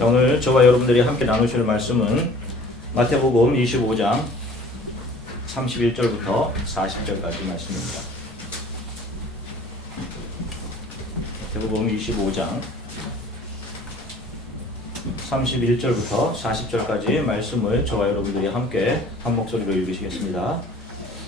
자, 오늘 저와 여러분들이 함께 나누실 말씀은 마태복음 25장 31절부터 40절까지 말씀입니다. 마태복음 25장 31절부터 40절까지 말씀을 저와 여러분들이 함께 한 목소리로 읽으시겠습니다.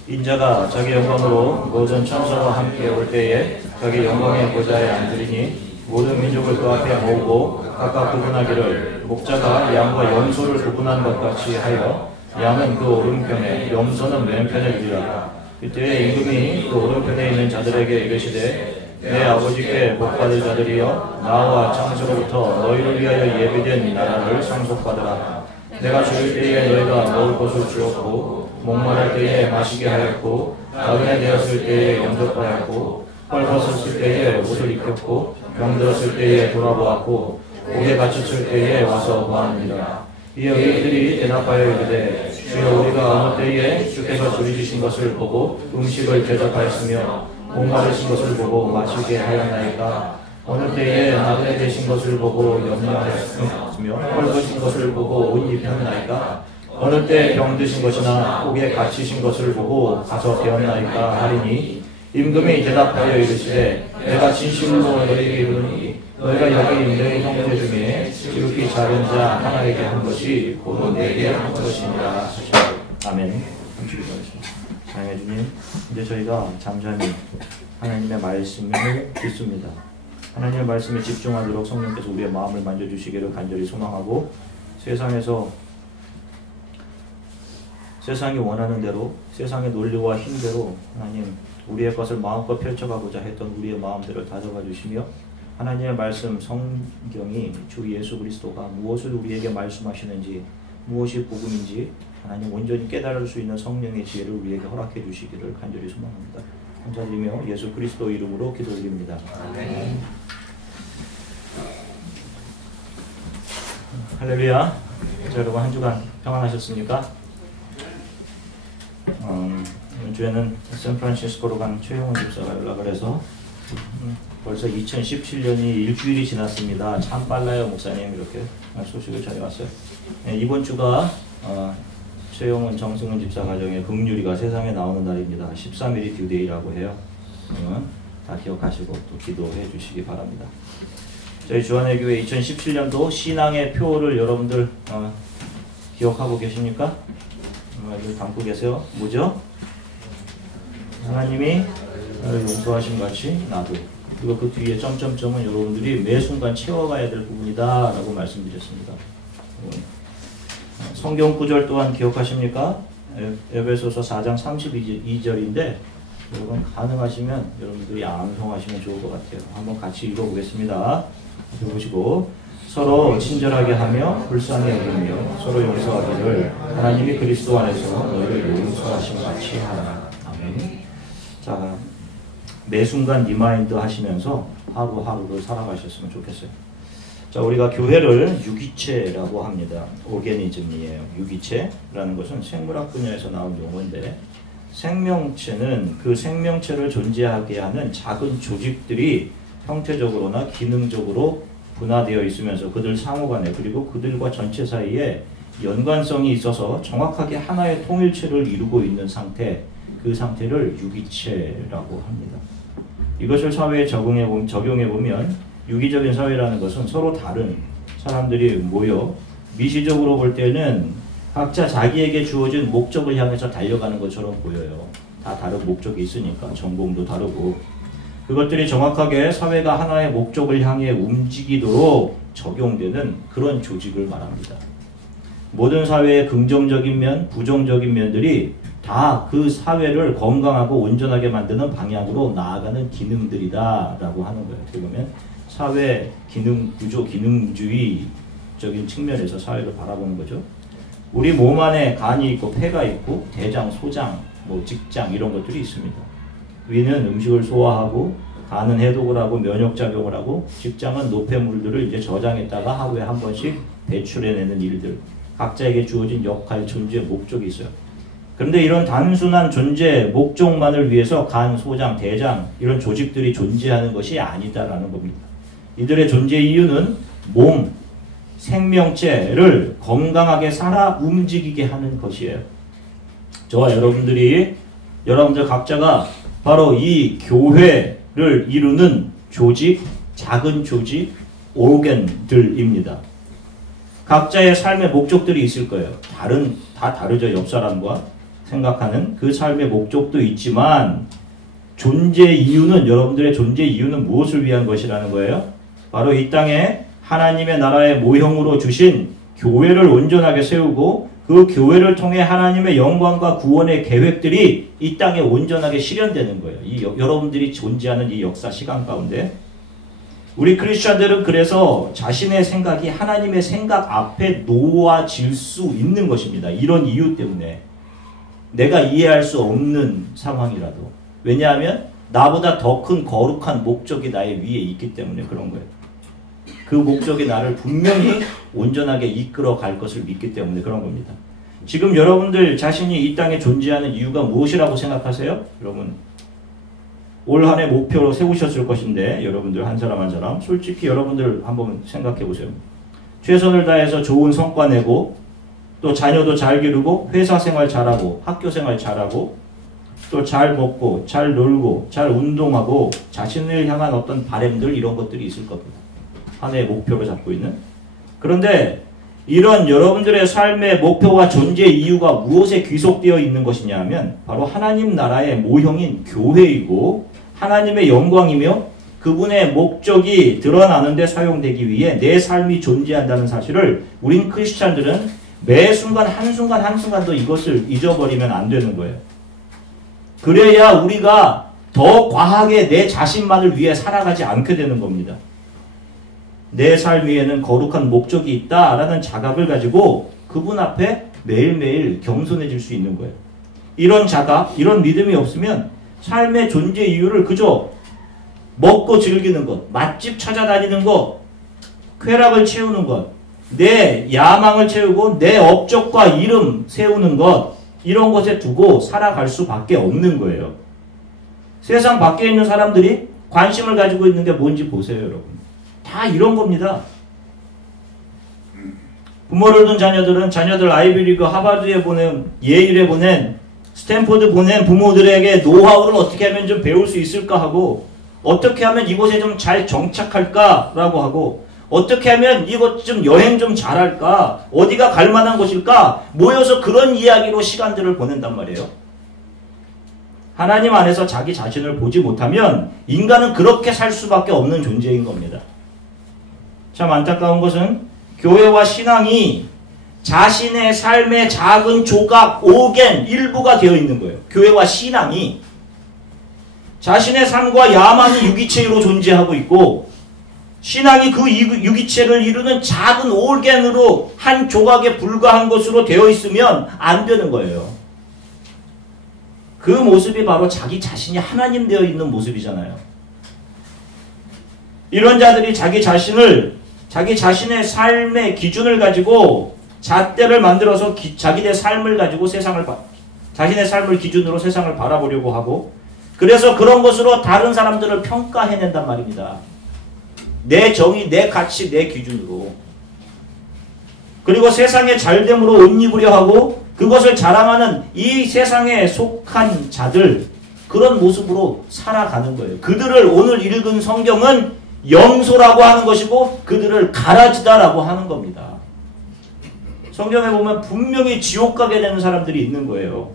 인자가 자기 영광으로 모든 천사와 함께 올 때에 자기 영광의 보좌에 앉으리니 모든 민족을 그 앞에 모으고 각각 구분하기를 목자가 양과 염소를 구분한 것 같이 하여 양은 그 오른편에 염소는 왼편에 두리라. 그때에 임금이 그 오른편에 있는 자들에게 이르시되 내 아버지께 복받을 자들이여 나와 창세로부터 너희를 위하여 예비된 나라를 상속받으라. 내가 죽을 때에 너희가 먹을 것을 주었고 목마를 때에 마시게 하였고 나그네 되었을 때에 영접하였고 헐벗었을 때에 옷을 입혔고 병들었을 때에 돌아보았고 옥에 갇혔을 때에 와서 보았느니라. 이에 의인들이 대답하여 이르되 주여 우리가 어느 때에 주께서 줄이신 것을 보고 음식을 대접하였으며 목마르신 것을 보고 마시게 하였나이까. 어느 때에 나그네 되신 것을 보고 염려하였으며 헐벗은 것을 보고 옷 입혔나이까. 어느 때 병드신 것이나 옥에 갇히신 것을 보고 가서 배웠나이까 하리니 임금이 대답하여 이르시되 내가 진실로 너희에게 이르노니 너희가 여기 있는 형제 중에 지극히 작은 자 하나에게 한 것이 곧 내게 한 것이니라. 아멘. 감사드리겠습니다. 사랑해 주님, 이제 저희가 잠잠히 하나님의 말씀을 듣습니다. 하나님의 말씀에 집중하도록 성령께서 우리의 마음을 만져주시기를 간절히 소망하고 세상에서 세상이 원하는 대로 세상의 논리와 힘대로 하나님 우리의 것을 마음껏 펼쳐가고자 했던 우리의 마음들을 다져가 주시며 하나님의 말씀 성경이 주 예수 그리스도가 무엇을 우리에게 말씀하시는지 무엇이 복음인지 하나님 온전히 깨달을 수 있는 성령의 지혜를 우리에게 허락해 주시기를 간절히 소망합니다. 감사드리며 예수 그리스도 이름으로 기도드립니다. 아멘. 할렐루야. 자, 여러분 한 주간 평안하셨습니까? 이번 주에는 샌프란시스코로 간 최용훈 집사가 연락을 해서 벌써 2017년이 일주일이 지났습니다. 참 빨라요 목사님, 이렇게 소식을 전해왔어요. 네, 이번 주가 최용훈 정승훈 집사 가정의 긍휼이가 세상에 나오는 날입니다. 13일이 듀데이라고 해요. 다 기억하시고 또 기도해 주시기 바랍니다. 저희 주안의 교회 2017년도 신앙의 표를 여러분들 기억하고 계십니까? 여기 담고 계세요. 뭐죠? 하나님이 나를 용서하신 같이 나도. 그리고 그 뒤에 점점점은 여러분들이 매 순간 채워가야 될 부분이다 라고 말씀드렸습니다. 성경 구절 또한 기억하십니까? 에베소서 4장 32절인데 여러분 가능하시면 여러분들이 암송하시면 좋을 것 같아요. 한번 같이 읽어보겠습니다. 읽어보시고 서로 친절하게 하며 불쌍히 여기며 서로 용서하기를 하나님이 그리스도 안에서 너희를 용서하신 같이 하라. 아멘. 자, 매 순간 리마인드 하시면서 하루하루를 살아가셨으면 좋겠어요. 자, 우리가 교회를 유기체라고 합니다. 오르가니즘이에요. 유기체라는 것은 생물학 분야에서 나온 용어인데 생명체는 그 생명체를 존재하게 하는 작은 조직들이 형태적으로나 기능적으로 분화되어 있으면서 그들 상호간에 그리고 그들과 전체 사이에 연관성이 있어서 정확하게 하나의 통일체를 이루고 있는 상태, 그 상태를 유기체라고 합니다. 이것을 사회에 적용해보면 유기적인 사회라는 것은 서로 다른 사람들이 모여 미시적으로 볼 때는 각자 자기에게 주어진 목적을 향해서 달려가는 것처럼 보여요. 다 다른 목적이 있으니까 전공도 다르고 그것들이 정확하게 사회가 하나의 목적을 향해 움직이도록 적용되는 그런 조직을 말합니다. 모든 사회의 긍정적인 면, 부정적인 면들이 다 그 사회를 건강하고 온전하게 만드는 방향으로 나아가는 기능들이다 라고 하는 거예요. 어떻게 보면 사회 기능, 구조 기능주의적인 측면에서 사회를 바라보는 거죠. 우리 몸 안에 간이 있고 폐가 있고 대장, 소장, 직장 이런 것들이 있습니다. 위는 음식을 소화하고 간은 해독을 하고 면역작용을 하고 직장은 노폐물들을 이제 저장했다가 하루에 한 번씩 배출해내는 일들, 각자에게 주어진 역할, 존재, 목적이 있어요. 그런데 이런 단순한 존재, 목적만을 위해서 간, 소장, 대장 이런 조직들이 존재하는 것이 아니다라는 겁니다. 이들의 존재 이유는 몸, 생명체를 건강하게 살아 움직이게 하는 것이에요. 저와 여러분들 각자가 바로 이 교회를 이루는 조직, 작은 조직, 오겐들입니다. 각자의 삶의 목적들이 있을 거예요. 다 다르죠. 옆 사람과 생각하는 그 삶의 목적도 있지만 존재 이유는, 여러분들의 존재 이유는 무엇을 위한 것이라는 거예요? 바로 이 땅에 하나님의 나라의 모형으로 주신 교회를 온전하게 세우고 그 교회를 통해 하나님의 영광과 구원의 계획들이 이 땅에 온전하게 실현되는 거예요. 여러분들이 존재하는 이 역사 시간 가운데 우리 크리스천들은 그래서 자신의 생각이 하나님의 생각 앞에 놓아질 수 있는 것입니다. 이런 이유 때문에. 내가 이해할 수 없는 상황이라도. 왜냐하면 나보다 더 큰 거룩한 목적이 나의 위에 있기 때문에 그런 거예요. 그 목적이 나를 분명히 온전하게 이끌어 갈 것을 믿기 때문에 그런 겁니다. 지금 여러분들 자신이 이 땅에 존재하는 이유가 무엇이라고 생각하세요? 여러분 올 한 해 목표로 세우셨을 것인데 여러분들 한 사람 한 사람 솔직히 여러분들 한번 생각해 보세요. 최선을 다해서 좋은 성과 내고 또 자녀도 잘 기르고 회사 생활 잘하고 학교 생활 잘하고 또 잘 먹고 잘 놀고 잘 운동하고 자신을 향한 어떤 바램들 이런 것들이 있을 겁니다. 한 해의 목표로 잡고 있는. 그런데 이런 여러분들의 삶의 목표와 존재 이유가 무엇에 귀속되어 있는 것이냐 하면 바로 하나님 나라의 모형인 교회이고 하나님의 영광이며 그분의 목적이 드러나는 데 사용되기 위해 내 삶이 존재한다는 사실을 우린 크리스찬들은 매 순간 한순간도 이것을 잊어버리면 안 되는 거예요. 그래야 우리가 더 과하게 내 자신만을 위해 살아가지 않게 되는 겁니다. 내 삶 위에는 거룩한 목적이 있다라는 자각을 가지고 그분 앞에 매일매일 겸손해질 수 있는 거예요. 이런 자각, 이런 믿음이 없으면 삶의 존재 이유를 그저 먹고 즐기는 것, 맛집 찾아다니는 것, 쾌락을 채우는 것, 내 야망을 채우고 내 업적과 이름 세우는 것, 이런 것에 두고 살아갈 수밖에 없는 거예요. 세상 밖에 있는 사람들이 관심을 가지고 있는 게 뭔지 보세요, 여러분. 다 이런 겁니다. 부모를 둔 자녀들 아이비리그 하버드에 보낸, 예일에 보낸, 스탠포드 보낸 부모들에게 노하우를 어떻게 하면 좀 배울 수 있을까 하고 어떻게 하면 이곳에 좀 잘 정착할까라고 하고 어떻게 하면 이곳 좀 여행 좀 잘할까? 어디가 갈 만한 곳일까? 모여서 그런 이야기로 시간들을 보낸단 말이에요. 하나님 안에서 자기 자신을 보지 못하면 인간은 그렇게 살 수밖에 없는 존재인 겁니다. 참 안타까운 것은 교회와 신앙이 자신의 삶의 작은 조각, 오겐, 일부가 되어 있는 거예요. 교회와 신앙이 자신의 삶과 야망이 유기체로 존재하고 있고 신앙이 그 유기체를 이루는 작은 오겐으로 한 조각에 불과한 것으로 되어 있으면 안 되는 거예요. 그 모습이 바로 자기 자신이 하나님 되어 있는 모습이잖아요. 이런 자들이 자기 자신의 삶의 기준을 가지고 잣대를 만들어서 자기의 삶을 가지고 자신의 삶을 기준으로 세상을 바라보려고 하고 그래서 그런 것으로 다른 사람들을 평가해낸단 말입니다. 내 정의, 내 가치, 내 기준으로. 그리고 세상의 잘됨으로 옷 입으려 하고 그것을 자랑하는 이 세상에 속한 자들 그런 모습으로 살아가는 거예요. 그들을 오늘 읽은 성경은 영소라고 하는 것이고 그들을 가라지다라고 하는 겁니다. 성경에 보면 분명히 지옥 가게 되는 사람들이 있는 거예요.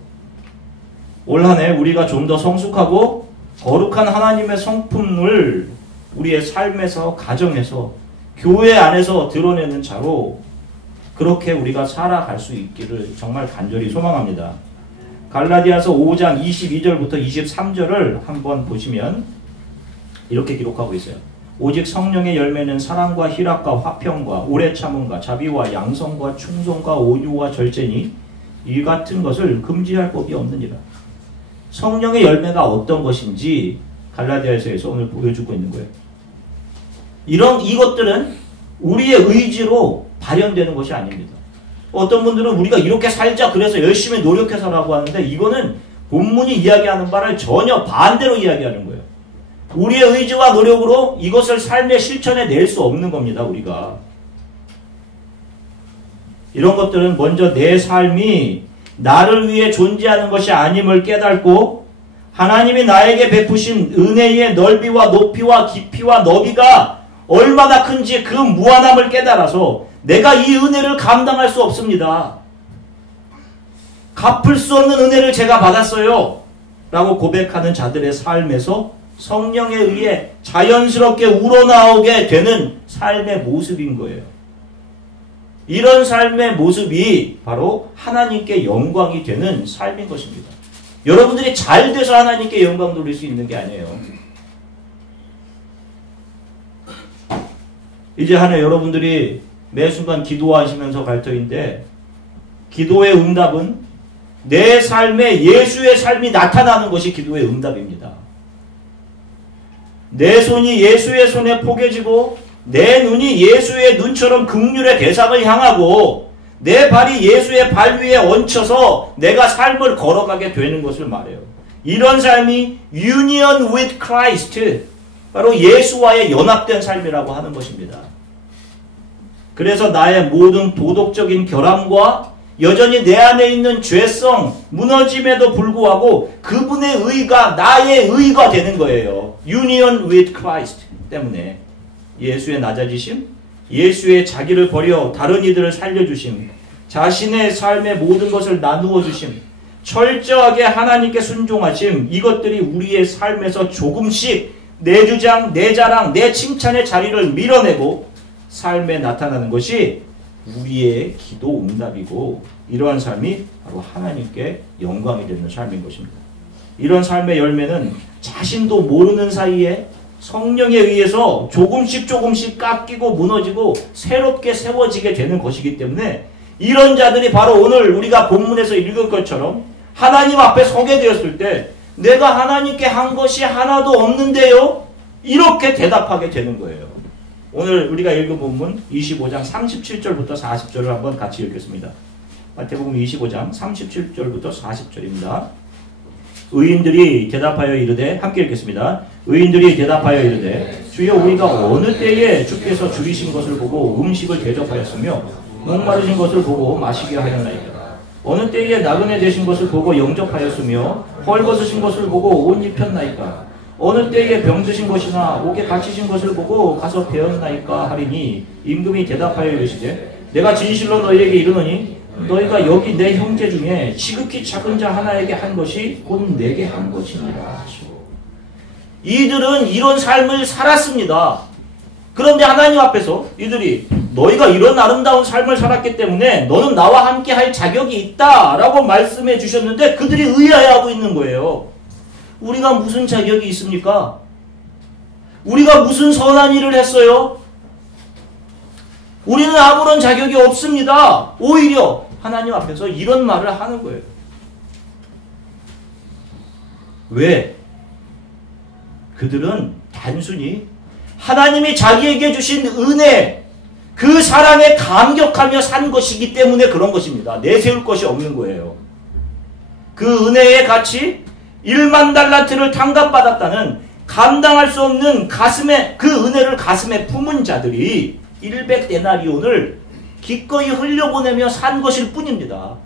올 한 해 우리가 좀 더 성숙하고 거룩한 하나님의 성품을 우리의 삶에서, 가정에서, 교회 안에서 드러내는 자로 그렇게 우리가 살아갈 수 있기를 정말 간절히 소망합니다. 갈라디아서 5장 22절부터 23절을 한번 보시면 이렇게 기록하고 있어요. 오직 성령의 열매는 사랑과 희락과 화평과 오래 참음과 자비와 양성과 충성과 온유와 절제니 이 같은 것을 금지할 법이 없느니라. 성령의 열매가 어떤 것인지 갈라디아서에서 오늘 보여주고 있는 거예요. 이것들은 우리의 의지로 발현되는 것이 아닙니다. 어떤 분들은 우리가 이렇게 살자 그래서 열심히 노력해서라고 하는데 이거는 본문이 이야기하는 바를 전혀 반대로 이야기하는 거예요. 우리의 의지와 노력으로 이것을 삶의 실천에 낼 수 없는 겁니다. 우리가. 이런 것들은 먼저 내 삶이 나를 위해 존재하는 것이 아님을 깨닫고 하나님이 나에게 베푸신 은혜의 넓이와 높이와 깊이와 너비가 얼마나 큰지 그 무한함을 깨달아서 내가 이 은혜를 감당할 수 없습니다. 갚을 수 없는 은혜를 제가 받았어요. 라고 고백하는 자들의 삶에서 성령에 의해 자연스럽게 우러나오게 되는 삶의 모습인 거예요. 이런 삶의 모습이 바로 하나님께 영광이 되는 삶인 것입니다. 여러분들이 잘 돼서 하나님께 영광 돌릴 수 있는 게 아니에요. 이제 하나 여러분들이 매 순간 기도하시면서 갈 터인데 기도의 응답은 내 삶에 예수의 삶이 나타나는 것이 기도의 응답입니다. 내 손이 예수의 손에 포개지고 내 눈이 예수의 눈처럼 긍휼의 대상을 향하고 내 발이 예수의 발 위에 얹혀서 내가 삶을 걸어가게 되는 것을 말해요. 이런 삶이 union with Christ, 바로 예수와의 연합된 삶이라고 하는 것입니다. 그래서 나의 모든 도덕적인 결함과 여전히 내 안에 있는 죄성, 무너짐에도 불구하고 그분의 의가 나의 의가 되는 거예요. union with Christ 때문에. 예수의 낮아지심, 예수의 자기를 버려 다른 이들을 살려주심, 자신의 삶의 모든 것을 나누어 주심, 철저하게 하나님께 순종하심, 이것들이 우리의 삶에서 조금씩 내 주장, 내 자랑, 내 칭찬의 자리를 밀어내고 삶에 나타나는 것이 우리의 기도 응답이고, 이러한 삶이 바로 하나님께 영광이 되는 삶인 것입니다. 이런 삶의 열매는 자신도 모르는 사이에 성령에 의해서 조금씩 깎이고 무너지고 새롭게 세워지게 되는 것이기 때문에 이런 자들이 바로 오늘 우리가 본문에서 읽은 것처럼 하나님 앞에 서게 되었을 때 내가 하나님께 한 것이 하나도 없는데요? 이렇게 대답하게 되는 거예요. 오늘 우리가 읽은 본문 25장 37절부터 40절을 한번 같이 읽겠습니다. 마태복음 25장 37절부터 40절입니다. 의인들이 대답하여 이르되, 함께 읽겠습니다. 의인들이 대답하여 이르되, 주여 우리가 어느 때에 주께서 줄이신 것을 보고 음식을 대접하였으며 목마르신 것을 보고 마시게 하였나이까? 어느 때에 나그네 되신 것을 보고 영접하였으며 헐벗으신 것을 보고 옷 입혔나이까? 어느 때에 병드신 것이나 옥에 갇히신 것을 보고 가서 배웠나이까 하리니, 임금이 대답하여 이르시되, 내가 진실로 너희에게 이르노니 너희가 여기 내 형제 중에 지극히 작은 자 하나에게 한 것이 곧 내게 한 것이니라. 이들은 이런 삶을 살았습니다. 그런데 하나님 앞에서 이들이 너희가 이런 아름다운 삶을 살았기 때문에 너는 나와 함께 할 자격이 있다 라고 말씀해 주셨는데 그들이 의아해하고 있는 거예요. 우리가 무슨 자격이 있습니까? 우리가 무슨 선한 일을 했어요? 우리는 아무런 자격이 없습니다. 오히려 하나님 앞에서 이런 말을 하는 거예요. 왜? 그들은 단순히 하나님이 자기에게 주신 은혜, 그 사랑에 감격하며 산 것이기 때문에 그런 것입니다. 내세울 것이 없는 거예요. 그 은혜의 가치, 1만 달란트를 탕감받았다는 감당할 수 없는 그 은혜를 가슴에 품은 자들이 100데나리온을 기꺼이 흘려보내며 산 것일 뿐입니다.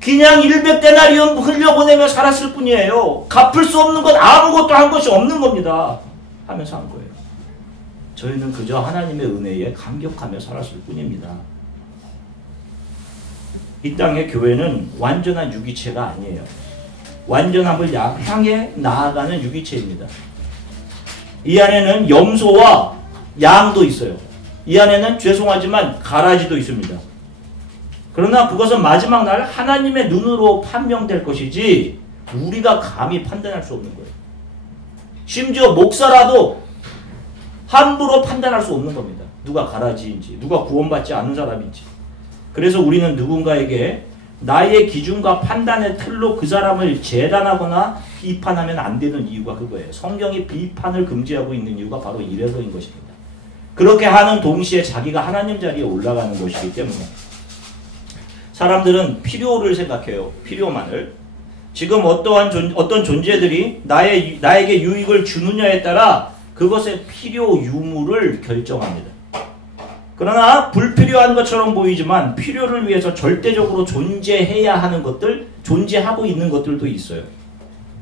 그냥 100데나리온 흘려보내며 살았을 뿐이에요. 갚을 수 없는 것 아무것도 한 것이 없는 겁니다. 하면서 한 거예요. 저희는 그저 하나님의 은혜에 감격하며 살았을 뿐입니다. 이 땅의 교회는 완전한 유기체가 아니에요. 완전함을 향해 나아가는 유기체입니다. 이 안에는 염소와 양도 있어요. 이 안에는 죄송하지만 가라지도 있습니다. 그러나 그것은 마지막 날 하나님의 눈으로 판명될 것이지 우리가 감히 판단할 수 없는 거예요. 심지어 목사라도 함부로 판단할 수 없는 겁니다. 누가 가라지인지, 누가 구원받지 않은 사람인지. 그래서 우리는 누군가에게 나의 기준과 판단의 틀로 그 사람을 재단하거나 비판하면 안 되는 이유가 그거예요. 성경이 비판을 금지하고 있는 이유가 바로 이래서인 것입니다. 그렇게 하는 동시에 자기가 하나님 자리에 올라가는 것이기 때문에 사람들은 필요를 생각해요. 필요만을. 지금 어떤 존재들이 나에게 유익을 주느냐에 따라 그것의 필요 유무를 결정합니다. 그러나 불필요한 것처럼 보이지만 필요를 위해서 절대적으로 존재해야 하는 것들, 존재하고 있는 것들도 있어요.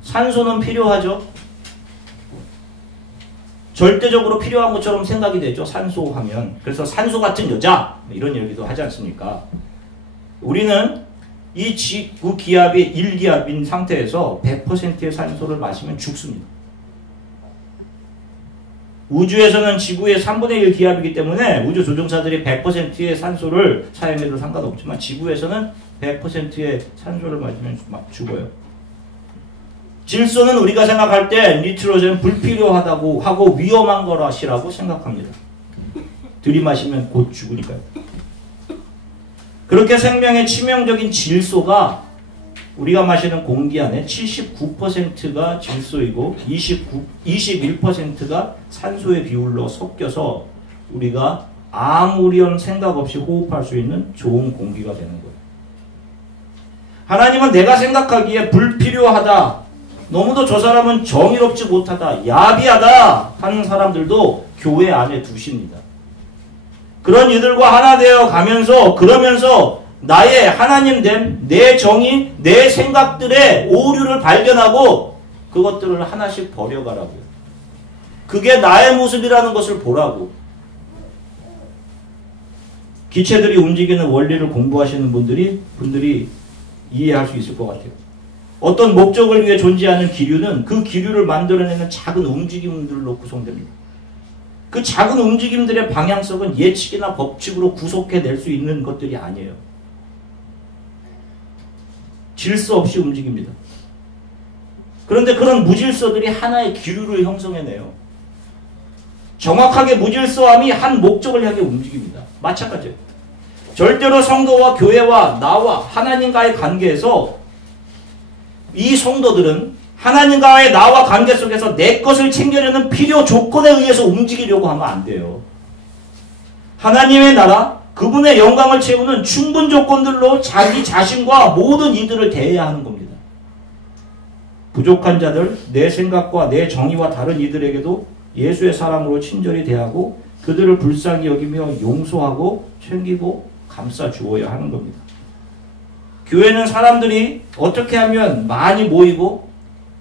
산소는 필요하죠. 절대적으로 필요한 것처럼 생각이 되죠. 산소 하면. 그래서 산소 같은 여자 이런 얘기도 하지 않습니까? 우리는 이 지구 기압이 1기압인 상태에서 100%의 산소를 마시면 죽습니다. 우주에서는 지구의 3분의 1 기압이기 때문에 우주 조종사들이 100%의 산소를 사용해도 상관없지만 지구에서는 100%의 산소를 마시면 죽어요. 질소는 우리가 생각할 때 니트로젠 불필요하다고 하고 위험한 거라시라고 생각합니다. 들이마시면 곧 죽으니까요. 그렇게 생명의 치명적인 질소가 우리가 마시는 공기 안에 79%가 질소이고 21%가 산소의 비율로 섞여서 우리가 아무런 생각 없이 호흡할 수 있는 좋은 공기가 되는 거예요. 하나님은 내가 생각하기에 불필요하다, 너무도 저 사람은 정의롭지 못하다, 야비하다 하는 사람들도 교회 안에 두십니다. 그런 이들과 하나 되어 가면서 그러면서 나의 하나님됨, 내 정의, 내 생각들의 오류를 발견하고 그것들을 하나씩 버려가라고요. 그게 나의 모습이라는 것을 보라고. 기체들이 움직이는 원리를 공부하시는 분들이 이해할 수 있을 것 같아요. 어떤 목적을 위해 존재하는 기류는 그 기류를 만들어내는 작은 움직임들로 구성됩니다. 그 작은 움직임들의 방향성은 예측이나 법칙으로 구속해낼 수 있는 것들이 아니에요. 질서 없이 움직입니다. 그런데 그런 무질서들이 하나의 기류를 형성해내요. 정확하게 무질서함이 한 목적을 향해 움직입니다. 마찬가지예요. 절대로 성도와 교회와 나와 하나님과의 관계에서 이 성도들은 하나님과의 나와 관계 속에서 내 것을 챙겨내는 필요 조건에 의해서 움직이려고 하면 안 돼요. 하나님의 나라, 그분의 영광을 채우는 충분 조건들로 자기 자신과 모든 이들을 대해야 하는 겁니다. 부족한 자들, 내 생각과 내 정의와 다른 이들에게도 예수의 사랑으로 친절히 대하고 그들을 불쌍히 여기며 용서하고 챙기고 감싸 주어야 하는 겁니다. 교회는 사람들이 어떻게 하면 많이 모이고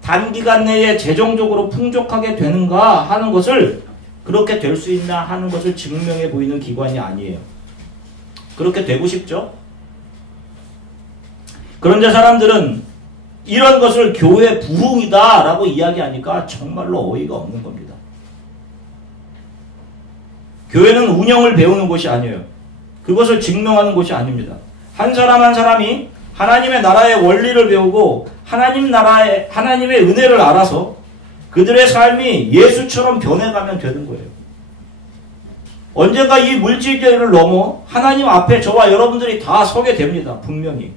단기간 내에 재정적으로 풍족하게 되는가 하는 것을, 그렇게 될 수 있나 하는 것을 증명해 보이는 기관이 아니에요. 그렇게 되고 싶죠? 그런데 사람들은 이런 것을 교회 부흥이다 라고 이야기하니까 정말로 어이가 없는 겁니다. 교회는 운영을 배우는 곳이 아니에요. 그것을 증명하는 곳이 아닙니다. 한 사람 한 사람이 하나님의 나라의 원리를 배우고 하나님의 은혜를 알아서 그들의 삶이 예수처럼 변해가면 되는 거예요. 언젠가 이 물질계를 넘어 하나님 앞에 저와 여러분들이 다 서게 됩니다. 분명히.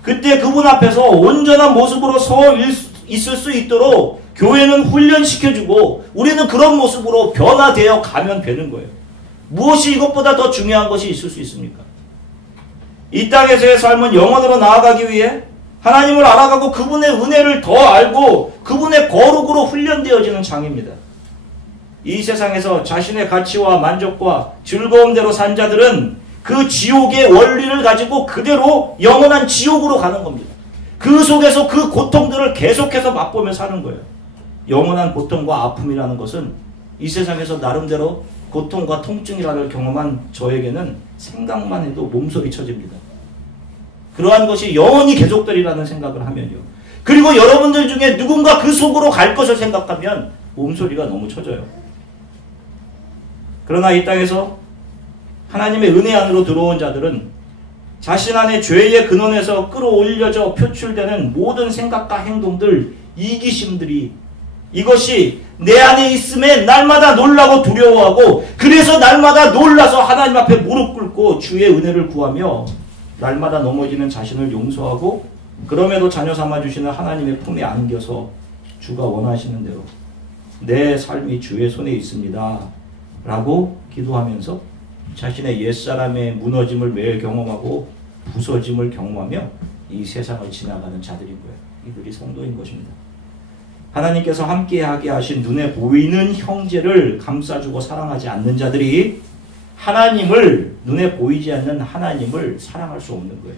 그때 그분 앞에서 온전한 모습으로 서 있을 수 있도록 교회는 훈련시켜주고 우리는 그런 모습으로 변화되어 가면 되는 거예요. 무엇이 이것보다 더 중요한 것이 있을 수 있습니까? 이 땅에서의 삶은 영원으로 나아가기 위해 하나님을 알아가고 그분의 은혜를 더 알고 그분의 거룩으로 훈련되어지는 장입니다. 이 세상에서 자신의 가치와 만족과 즐거움대로 산 자들은 그 지옥의 원리를 가지고 그대로 영원한 지옥으로 가는 겁니다. 그 속에서 그 고통들을 계속해서 맛보며 사는 거예요. 영원한 고통과 아픔이라는 것은 이 세상에서 나름대로 고통과 통증이라를 경험한 저에게는 생각만 해도 몸소리 쳐집니다. 그러한 것이 영원히 계속되리라는 생각을 하면요. 그리고 여러분들 중에 누군가 그 속으로 갈 것을 생각하면 몸소리가 너무 쳐져요. 그러나 이 땅에서 하나님의 은혜 안으로 들어온 자들은 자신 안에 죄의 근원에서 끌어올려져 표출되는 모든 생각과 행동들, 이기심들이 이것이 내 안에 있음에 날마다 놀라고 두려워하고 그래서 날마다 놀라서 하나님 앞에 무릎 꿇고 주의 은혜를 구하며 날마다 넘어지는 자신을 용서하고 그럼에도 자녀 삼아주시는 하나님의 품에 안겨서 주가 원하시는 대로 내 삶이 주의 손에 있습니다 라고 기도하면서 자신의 옛사람의 무너짐을 매일 경험하고 부서짐을 경험하며 이 세상을 지나가는 자들인 거예요. 이들이 성도인 것입니다. 하나님께서 함께하게 하신 눈에 보이는 형제를 감싸주고 사랑하지 않는 자들이 하나님을, 눈에 보이지 않는 하나님을 사랑할 수 없는 거예요.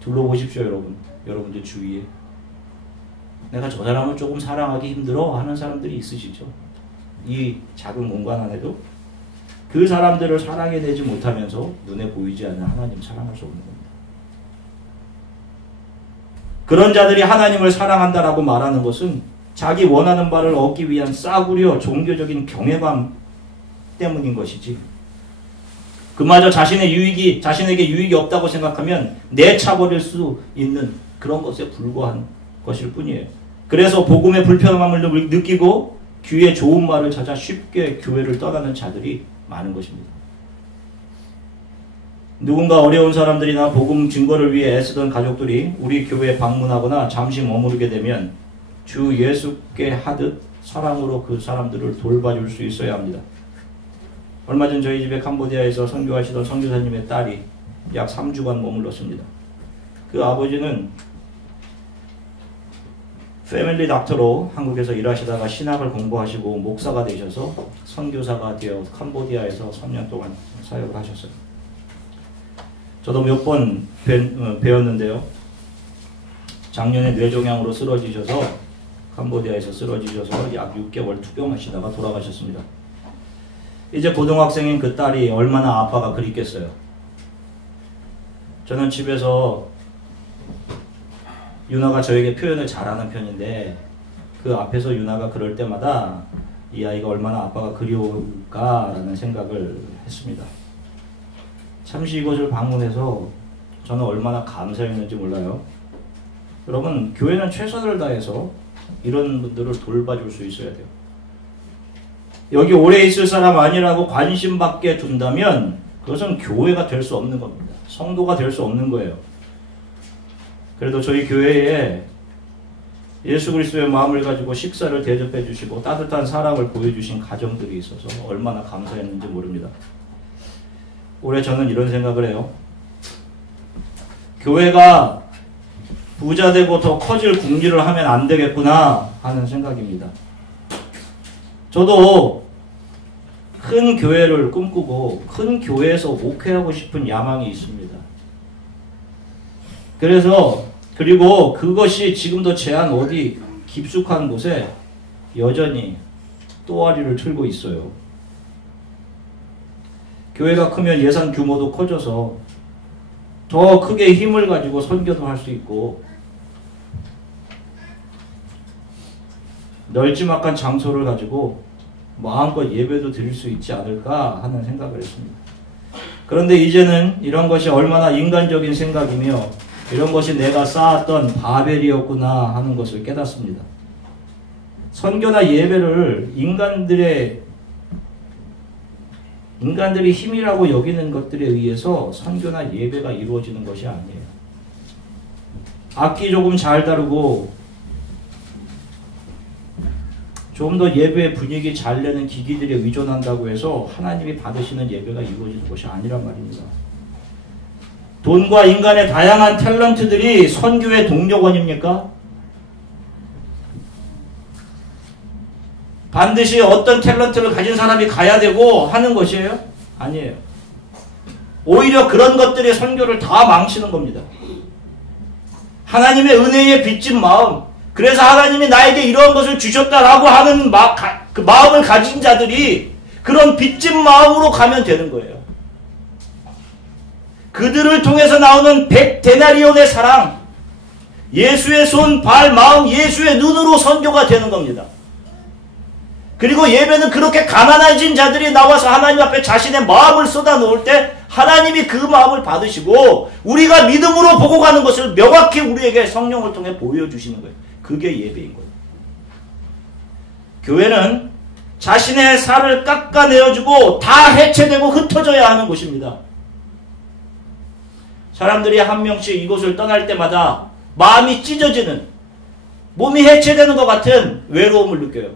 둘러보십시오, 여러분. 여러분들 주위에. 내가 저 사람을 조금 사랑하기 힘들어 하는 사람들이 있으시죠? 이 작은 공간 안에도 그 사람들을 사랑해내지 못하면서 눈에 보이지 않는 하나님 사랑할 수 없는 겁니다. 그런 자들이 하나님을 사랑한다라고 말하는 것은 자기 원하는 바를 얻기 위한 싸구려 종교적인 경외감 때문인 것이지, 그마저 자신에게 유익이 없다고 생각하면 내차버릴 수 있는 그런 것에 불과한 것일 뿐이에요. 그래서 복음의 불편함을 느끼고 귀에 좋은 말을 찾아 쉽게 교회를 떠나는 자들이 많은 것입니다. 누군가 어려운 사람들이나 복음 증거를 위해 애쓰던 가족들이 우리 교회에 방문하거나 잠시 머무르게 되면 주 예수께 하듯 사랑으로 그 사람들을 돌봐줄 수 있어야 합니다. 얼마 전 저희 집에 캄보디아에서 선교하시던 선교사님의 딸이 약 3주간 머물렀습니다. 그 아버지는 패밀리 닥터로 한국에서 일하시다가 신학을 공부하시고 목사가 되셔서 선교사가 되어 캄보디아에서 3년 동안 사역을 하셨어요. 저도 몇 번 배웠는데요. 작년에 뇌종양으로 쓰러지셔서 캄보디아에서 쓰러지셔서 약 6개월 투병하시다가 돌아가셨습니다. 이제 고등학생인 그 딸이 얼마나 아빠가 그립겠어요. 저는 집에서 유나가 저에게 표현을 잘하는 편인데 그 앞에서 유나가 그럴 때마다 이 아이가 얼마나 아빠가 그리울까라는 생각을 했습니다. 잠시 이곳을 방문해서 저는 얼마나 감사했는지 몰라요. 여러분, 교회는 최선을 다해서 이런 분들을 돌봐줄 수 있어야 돼요. 여기 오래 있을 사람 아니라고 관심받게 둔다면 그것은 교회가 될 수 없는 겁니다. 성도가 될 수 없는 거예요. 그래도 저희 교회에 예수 그리스도의 마음을 가지고 식사를 대접해 주시고 따뜻한 사랑을 보여주신 가정들이 있어서 얼마나 감사했는지 모릅니다. 올해 저는 이런 생각을 해요. 교회가 부자되고 더 커질 궁리를 하면 안 되겠구나 하는 생각입니다. 저도 큰 교회를 꿈꾸고 큰 교회에서 목회하고 싶은 야망이 있습니다. 그리고 그것이 지금도 제한 어디 깊숙한 곳에 여전히 또아리를 틀고 있어요. 교회가 크면 예산 규모도 커져서 더 크게 힘을 가지고 선교도 할 수 있고 널찍막한 장소를 가지고 마음껏 예배도 드릴 수 있지 않을까 하는 생각을 했습니다. 그런데 이제는 이런 것이 얼마나 인간적인 생각이며 이런 것이 내가 쌓았던 바벨이었구나 하는 것을 깨닫습니다. 선교나 예배를 인간들이 힘이라고 여기는 것들에 의해서 선교나 예배가 이루어지는 것이 아니에요. 악기 조금 잘 다루고 좀 더 예배 분위기 잘 내는 기기들에 의존한다고 해서 하나님이 받으시는 예배가 이루어지는 것이 아니란 말입니다. 돈과 인간의 다양한 탤런트들이 선교의 동력원입니까? 반드시 어떤 탤런트를 가진 사람이 가야 되고 하는 것이에요? 아니에요. 오히려 그런 것들이 선교를 다 망치는 겁니다. 하나님의 은혜에 빚진 마음, 그래서 하나님이 나에게 이런 것을 주셨다라고 하는 그 마음을 가진 자들이 그런 빚진 마음으로 가면 되는 거예요. 그들을 통해서 나오는 100데나리온의 사랑, 예수의 손, 발, 마음, 예수의 눈으로 선교가 되는 겁니다. 그리고 예배는 그렇게 가난해진 자들이 나와서 하나님 앞에 자신의 마음을 쏟아놓을 때 하나님이 그 마음을 받으시고 우리가 믿음으로 보고 가는 것을 명확히 우리에게 성령을 통해 보여주시는 거예요. 그게 예배인 거예요. 교회는 자신의 살을 깎아내어주고 다 해체되고 흩어져야 하는 곳입니다. 사람들이 한 명씩 이곳을 떠날 때마다 마음이 찢어지는, 몸이 해체되는 것 같은 외로움을 느껴요.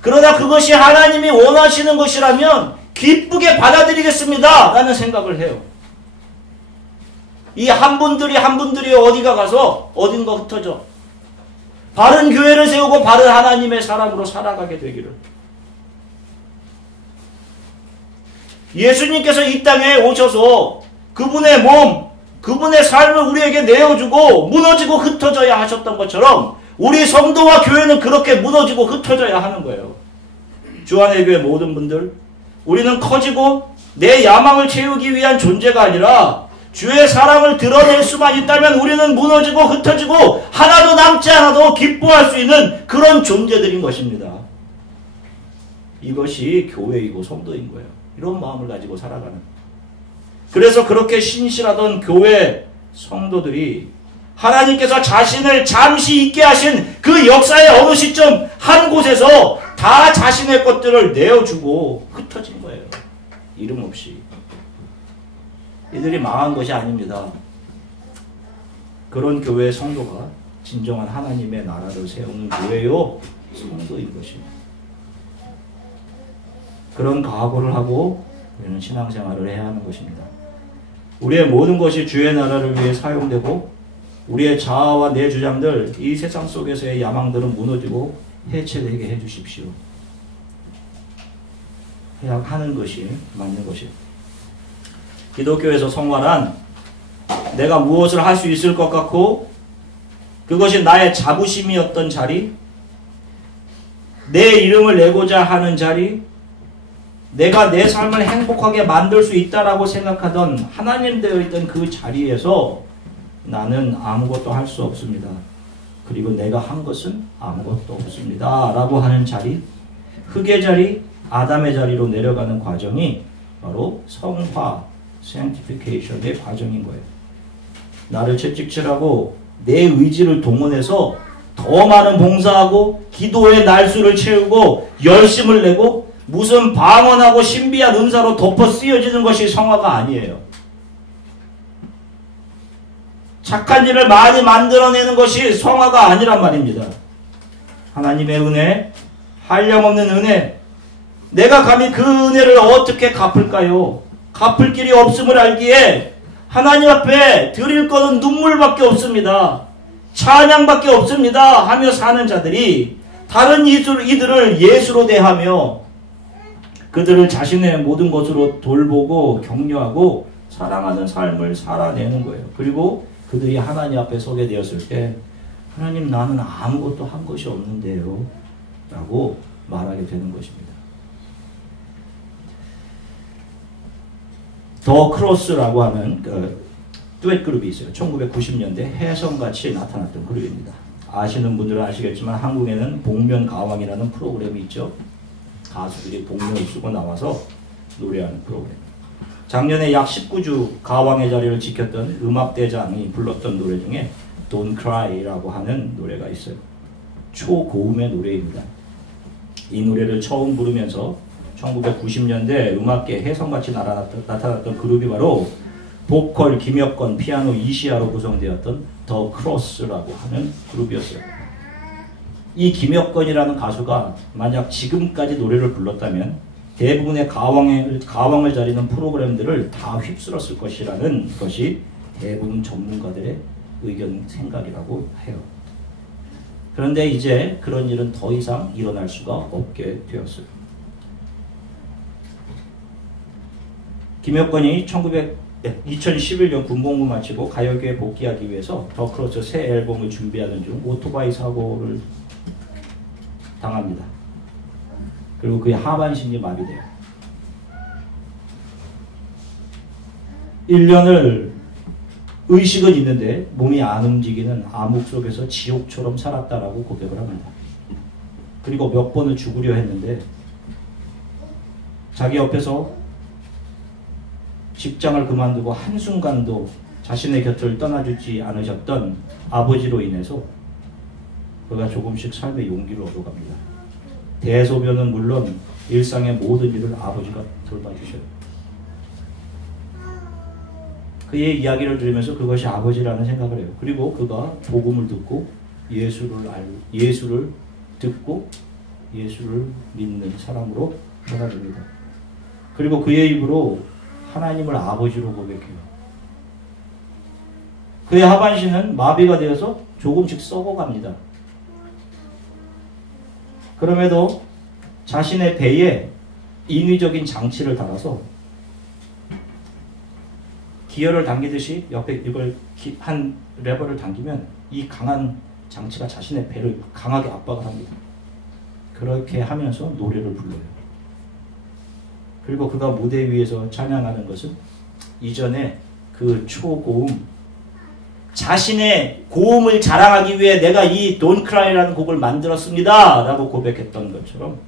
그러나 그것이 하나님이 원하시는 것이라면 기쁘게 받아들이겠습니다 라는 생각을 해요. 이 한 분들이 어디가 가서 어딘가 흩어져 바른 교회를 세우고 바른 하나님의 사람으로 살아가게 되기를. 예수님께서 이 땅에 오셔서 그분의 몸, 그분의 삶을 우리에게 내어주고 무너지고 흩어져야 하셨던 것처럼 우리 성도와 교회는 그렇게 무너지고 흩어져야 하는 거예요. 주안의 교회 모든 분들, 우리는 커지고 내 야망을 채우기 위한 존재가 아니라 주의 사랑을 드러낼 수만 있다면 우리는 무너지고 흩어지고 하나도 남지 않아도 기뻐할 수 있는 그런 존재들인 것입니다. 이것이 교회이고 성도인 거예요. 이런 마음을 가지고 살아가는. 그래서 그렇게 신실하던 교회 성도들이 하나님께서 자신을 잠시 있게 하신 그 역사의 어느 시점 한 곳에서 다 자신의 것들을 내어주고 흩어진 거예요. 이름 없이. 이들이 망한 것이 아닙니다. 그런 교회의 성도가 진정한 하나님의 나라를 세우는 교회요 성도인 것입니다. 그런 각오를 하고 우리는 신앙생활을 해야 하는 것입니다. 우리의 모든 것이 주의 나라를 위해 사용되고 우리의 자아와 내 주장들, 이 세상 속에서의 야망들은 무너지고 해체되게 해주십시오. 해야 하는 것이 맞는 것이에요. 기독교에서 성화란 내가 무엇을 할 수 있을 것 같고 그것이 나의 자부심이었던 자리, 내 이름을 내고자 하는 자리, 내가 내 삶을 행복하게 만들 수 있다라고 생각하던 하나님 되어 있던 그 자리에서 나는 아무것도 할 수 없습니다. 그리고 내가 한 것은 아무것도 없습니다. 라고 하는 자리, 흙의 자리, 아담의 자리로 내려가는 과정이 바로 성화, sanctification의 과정인 거예요. 나를 채찍질하고 내 의지를 동원해서 더 많은 봉사하고 기도의 날수를 채우고 열심을 내고 무슨 방언하고 신비한 은사로 덮어 쓰여지는 것이 성화가 아니에요. 착한 일을 많이 만들어내는 것이 성화가 아니란 말입니다. 하나님의 은혜, 한량없는 은혜, 내가 감히 그 은혜를 어떻게 갚을까요? 갚을 길이 없음을 알기에 하나님 앞에 드릴 것은 눈물밖에 없습니다. 찬양밖에 없습니다 하며 사는 자들이 다른 이들을 예수로 대하며 그들을 자신의 모든 것으로 돌보고 격려하고 사랑하는 삶을 살아내는 거예요. 그리고 그들이 하나님 앞에 서게 되었을 때 하나님 나는 아무것도 한 것이 없는데요 라고 말하게 되는 것입니다. 더 크로스라고 하는 듀엣 그룹이 있어요. 1990년대 혜성같이 나타났던 그룹입니다. 아시는 분들은 아시겠지만 한국에는 복면가왕이라는 프로그램이 있죠. 가수들이 복면을 쓰고 나와서 노래하는 프로그램. 작년에 약 19주 가왕의 자리를 지켰던 음악대장이 불렀던 노래 중에 Don't Cry라고 하는 노래가 있어요. 초고음의 노래입니다. 이 노래를 처음 부르면서 1990년대 음악계 혜성같이 나타났던 그룹이 바로 보컬 김혁건, 피아노 이시아로 구성되었던 더 크로스라고 하는 그룹이었어요. 이 김혁건이라는 가수가 만약 지금까지 노래를 불렀다면 대부분의 가왕을 자리는 프로그램들을 다 휩쓸었을 것이라는 것이 대부분 전문가들의 의견 생각이라고 해요. 그런데 이제 그런 일은 더 이상 일어날 수가 없게 되었어요. 김혁건이 2011년 군복무 마치고 가요계에 복귀하기 위해서 더 크로스 새 앨범을 준비하는 중 오토바이 사고를 당합니다. 그리고 그의 하반신이 마비돼요. 1년을 의식은 있는데 몸이 안 움직이는 암흑 속에서 지옥처럼 살았다라고 고백을 합니다. 그리고 몇 번을 죽으려 했는데 자기 옆에서 직장을 그만두고 한순간도 자신의 곁을 떠나주지 않으셨던 아버지로 인해서 그가 조금씩 삶의 용기를 얻어갑니다. 대소변은 물론 일상의 모든 일을 아버지가 돌봐주셔요. 그의 이야기를 들으면서 그것이 아버지라는 생각을 해요. 그리고 그가 복음을 듣고 예수를 듣고 예수를 믿는 사람으로 변화됩니다. 그리고 그의 입으로 하나님을 아버지로 고백해요. 그의 하반신은 마비가 되어서 조금씩 썩어갑니다. 그럼에도 자신의 배에 인위적인 장치를 달아서 기어를 당기듯이 옆에 이걸 한 레버를 당기면 이 강한 장치가 자신의 배를 강하게 압박을 합니다. 그렇게 하면서 노래를 불러요. 그리고 그가 무대 위에서 찬양하는 것은 이전에 그 초고음, 자신의 고음을 자랑하기 위해 내가 이 Don't Cry라는 곡을 만들었습니다 라고 고백했던 것처럼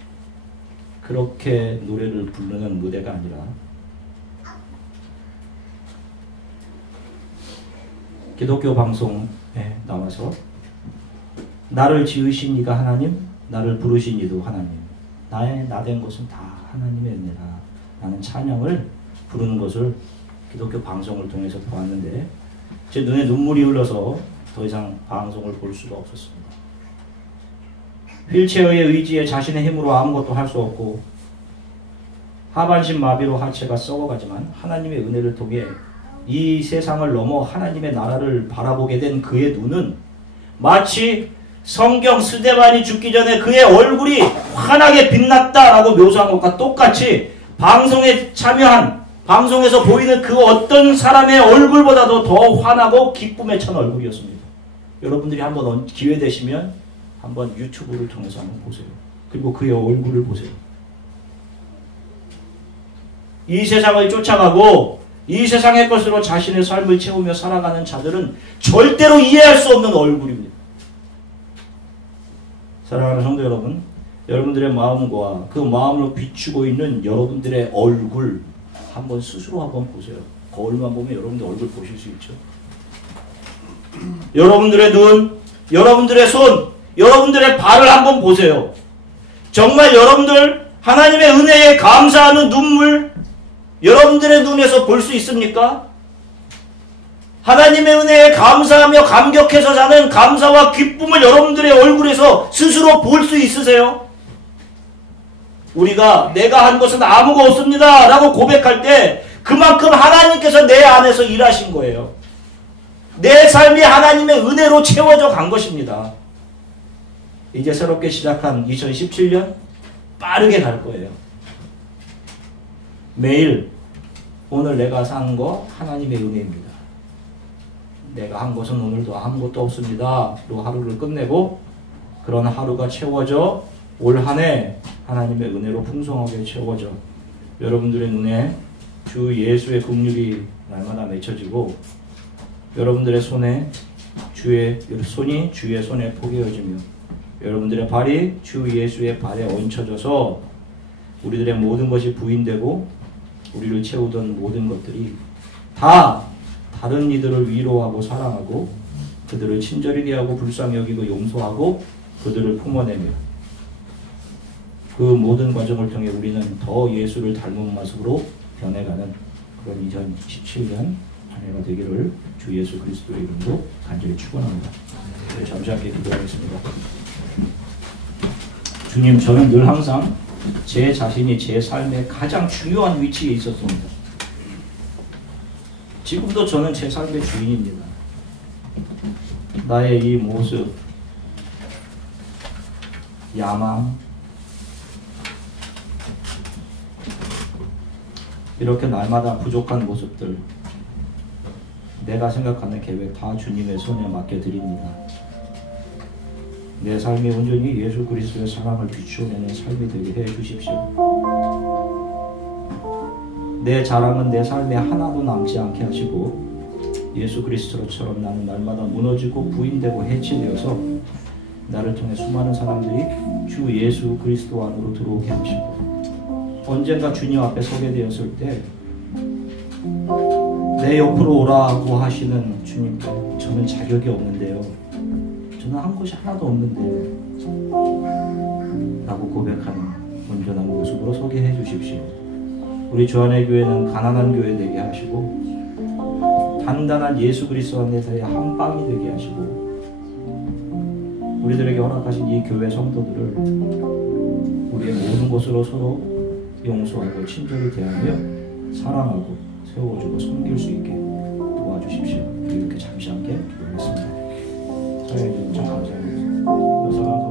그렇게 노래를 부르는 무대가 아니라 기독교 방송에 나와서 나를 지으신 이가 하나님, 나를 부르신 이도 하나님, 나 된 것은 다 하나님의 은혜라 라는 찬양을 부르는 것을 기독교 방송을 통해서 보았는데 제 눈에 눈물이 흘러서 더 이상 방송을 볼 수가 없었습니다. 휠체어에 의지해 자신의 힘으로 아무것도 할 수 없고 하반신 마비로 하체가 썩어가지만 하나님의 은혜를 통해 이 세상을 넘어 하나님의 나라를 바라보게 된 그의 눈은 마치 성경 스데반이 죽기 전에 그의 얼굴이 환하게 빛났다라고 묘사한 것과 똑같이 방송에 참여한 방송에서 보이는 그 어떤 사람의 얼굴보다도 더 환하고 기쁨에 찬 얼굴이었습니다. 여러분들이 한번 기회 되시면 한번 유튜브를 통해서 한번 보세요. 그리고 그의 얼굴을 보세요. 이 세상을 쫓아가고 이 세상의 것으로 자신의 삶을 채우며 살아가는 자들은 절대로 이해할 수 없는 얼굴입니다. 사랑하는 성도 여러분, 여러분들의 마음과 그 마음으로 비추고 있는 여러분들의 얼굴 한번 스스로 한번 보세요. 거울만 보면 여러분들 얼굴 보실 수 있죠. 여러분들의 눈, 여러분들의 손, 여러분들의 발을 한번 보세요. 정말 여러분들 하나님의 은혜에 감사하는 눈물 여러분들의 눈에서 볼 수 있습니까? 하나님의 은혜에 감사하며 감격해서 사는 감사와 기쁨을 여러분들의 얼굴에서 스스로 볼 수 있으세요? 우리가 내가 한 것은 아무것도 없습니다 라고 고백할 때 그만큼 하나님께서 내 안에서 일하신 거예요. 내 삶이 하나님의 은혜로 채워져 간 것입니다. 이제 새롭게 시작한 2017년 빠르게 갈 거예요. 매일 오늘 내가 산 거 하나님의 은혜입니다. 내가 한 것은 오늘도 아무것도 없습니다 로 하루를 끝내고 그런 하루가 채워져 올 한 해 하나님의 은혜로 풍성하게 채워져 여러분들의 눈에 주 예수의 긍휼이 날마다 맺혀지고 여러분들의 손에 손이 주의 손에 포개어지며 여러분들의 발이 주 예수의 발에 얹혀져서 우리들의 모든 것이 부인되고 우리를 채우던 모든 것들이 다 다른 이들을 위로하고 사랑하고 그들을 친절히 대하고 불쌍히 여기고 용서하고 그들을 품어내며 그 모든 과정을 통해 우리는 더 예수를 닮은 모습으로 변해가는 그런 2017년 한 해가 되기를 주 예수 그리스도의 이름으로 간절히 축원합니다. 잠시 함께 기도하겠습니다. 주님, 저는 늘 항상 제 자신이 제 삶의 가장 중요한 위치에 있었습니다. 지금도 저는 제 삶의 주인입니다. 나의 이 모습, 야망, 이렇게 날마다 부족한 모습들, 내가 생각하는 계획 다 주님의 손에 맡겨드립니다. 내 삶이 온전히 예수 그리스도의 사랑을 비추어내는 삶이 되게 해주십시오. 내 자랑은 내 삶에 하나도 남지 않게 하시고 예수 그리스도처럼 나는 날마다 무너지고 부인되고 해치되어서 나를 통해 수많은 사람들이 주 예수 그리스도 안으로 들어오게 하시고 언젠가 주님 앞에 서게 되었을 때 내 옆으로 오라고 하시는 주님께 저는 자격이 없는데요, 저는 한 것이 하나도 없는데 라고 고백하는 온전한 모습으로 서게 해주십시오. 우리 주안의 교회는 가난한 교회 되게 하시고 단단한 예수 그리스도 안에서의 한 빵이 되게 하시고 우리들에게 허락하신 이 교회 성도들을 우리의 모든 것으로 서로 용서하고 친절히 대하며 사랑하고 세워주고 섬길 수 있게 도와주십시오. 이렇게 잠시 함께 기도하겠습니다. 사랑해 주셔서 감사합니다.